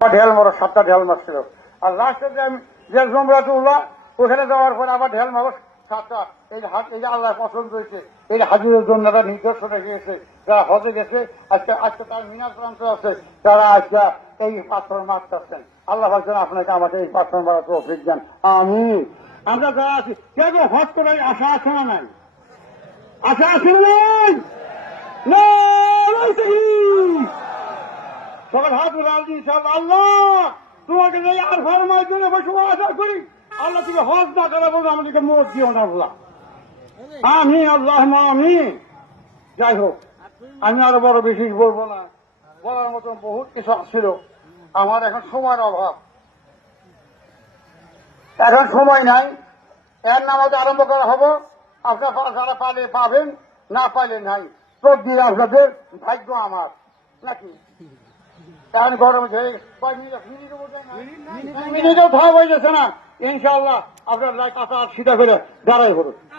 ঢেল মারো, 7টা ঢেল মারছিল। আর লাস্টে যে জমরাতে উল্লাহ ওখানে যাওয়ার পর আবার ঢেল মারো 7টা। এই যে আল্লাহ পছন্দ হয়েছে, এই হাজিরের জন্য একটা নির্দেশ রেখে গেছে। যারা হজে গেছে আজকে আজকে তার মিনার প্রান্ত আছে, তারা আজকে এই পাথর মারতেছেন। আল্লাহ ভাবছেন আপনাকে আমাকে এই পাথর মারা তো অভিজ্ঞান। আমি আমরা যারা আছি কেউ হজ করে আশা আছে না নাই? আশা আছে না নাই? সকাল হাত উড়াল দিই সব। আল্লাহ তোমাকে যাই আর ফরমাই করে বসে আশা করি, আল্লাহ তুমি হজ না করে বলবো আমাদেরকে মত দিও না আল্লাহ। আমি আল্লাহ আমি। যাই হোক, আমি আরো বড় বেশি বলবো না, বলার মতন বহুত কিছু ছিল। আমার এখন সময়ের অভাব, এখন সময় নাই। এর নামাজ আরম্ভ করা হবো। আপনার যারা পালে পাবেন, না পাইলে নাই। চোখ দিয়ে আপনাদের ভাগ্য আমার নাকি। কারণ গরমে মিনিটেও খাওয়া হয়ে যাচ্ছে না। ইনশাআল্লাহ আপনার কাঁচা সিধা করে দাঁড়াই করুন।